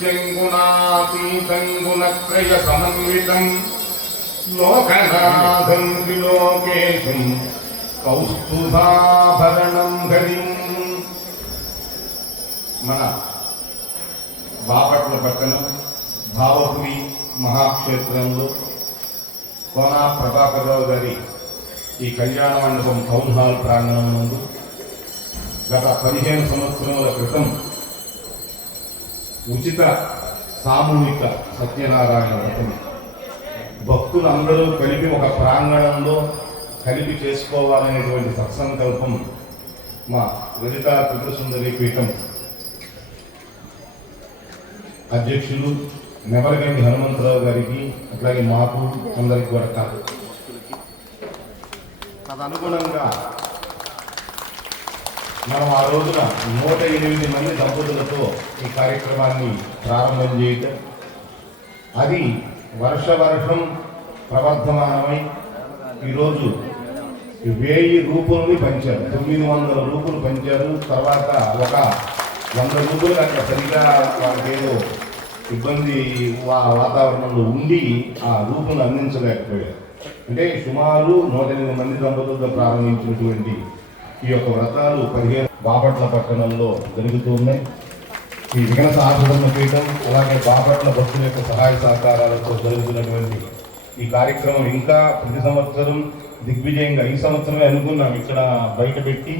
గుణాతీతం గుణత్రయ సమన్వితం లోకనాథం త్రిలోకేశం కౌస్తుభాభరణం హరిం. మన బాపట్ల పక్కన భావపురి మహాక్షేత్రంలో కోనా ప్రభాకరరావు గారి ఈ కళ్యాణ మండపం టౌన్ హాల్ ప్రాంగణం నందు గత 15 సంవత్సరముల క్రితం ఉచిత సామూహిక సత్యనారాయణ వ్రతం భక్తులందరూ కలిపి ఒక ప్రాంగణంలో కలిపి చేసుకోవాలనేటువంటి సత్సంకల్పం మా లలితా త్రిపుర సుందరి పీఠం అధ్యక్షులు నెమలగంటి హనుమంతరావు గారికి అట్లాగే మాకు అందరికి కూడా కాదు తదనుగుణంగా మనం ఆ రోజున 108 మంది దంపతులతో ఈ కార్యక్రమాన్ని ప్రారంభం చేయటం, అది వర్షం ప్రవర్ధమానమై ఈరోజు 1000 రూపుల్ని పంచారు. 900 రూపులు పంచారు. తర్వాత ఒక 100 రూపులు అక్కడ సరిగా వాళ్ళకి ఏదో ఇబ్బంది వాతావరణంలో ఉండి ఆ రూపును అందించలేకపోయారు. అంటే సుమారు 108 మంది దంపతులతో ప్రారంభించినటువంటి ఈ యొక్క వ్రతాలు 15 బాపట్ల పట్టణంలో జరుగుతూ ఉన్నాయి. ఈ విఘ్న సాధన పీఠం అలాగే బాపట్ల భక్తుల యొక్క సహాయ సహకారాలతో జరుగుతున్నటువంటి ఈ కార్యక్రమం ఇంకా ప్రతి సంవత్సరం దిగ్విజయంగా, ఈ సంవత్సరమే అనుకున్నాం ఇక్కడ బయట పెట్టి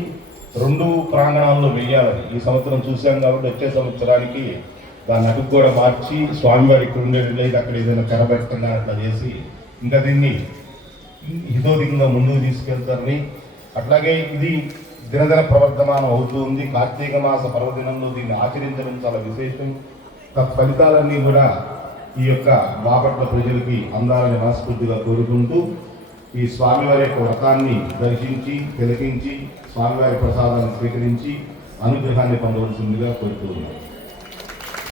2 ప్రాంగణాల్లో వెయ్యాలని. ఈ సంవత్సరం చూసాం కాబట్టి వచ్చే సంవత్సరానికి దాన్ని అడుగు కూడా మార్చి స్వామివారి ఇక్కడ ఉండేట్లయితే అక్కడ ఏదైనా కరబెట్టకుండా అట్లా చేసి ఇంకా దీన్ని హితోధికంగా ముందుకు తీసుకెళ్తారని, అట్లాగే ఇది దినదిన ప్రవర్ధమానం అవుతుంది. కార్తీక మాస పర్వదినంలో దీన్ని ఆచరించడం చాలా విశేషం. తత్ఫలితాలన్నీ కూడా ఈ యొక్క బాపట్ల ప్రజలకి అందాలని మనస్ఫూర్తిగా కోరుకుంటూ ఈ స్వామివారి యొక్క వ్రతాన్ని దర్శించి తిలకించి స్వామివారి ప్రసాదాన్ని స్వీకరించి అనుగ్రహాన్ని పొందవలసిందిగా కోరుతూ ఉన్నాం.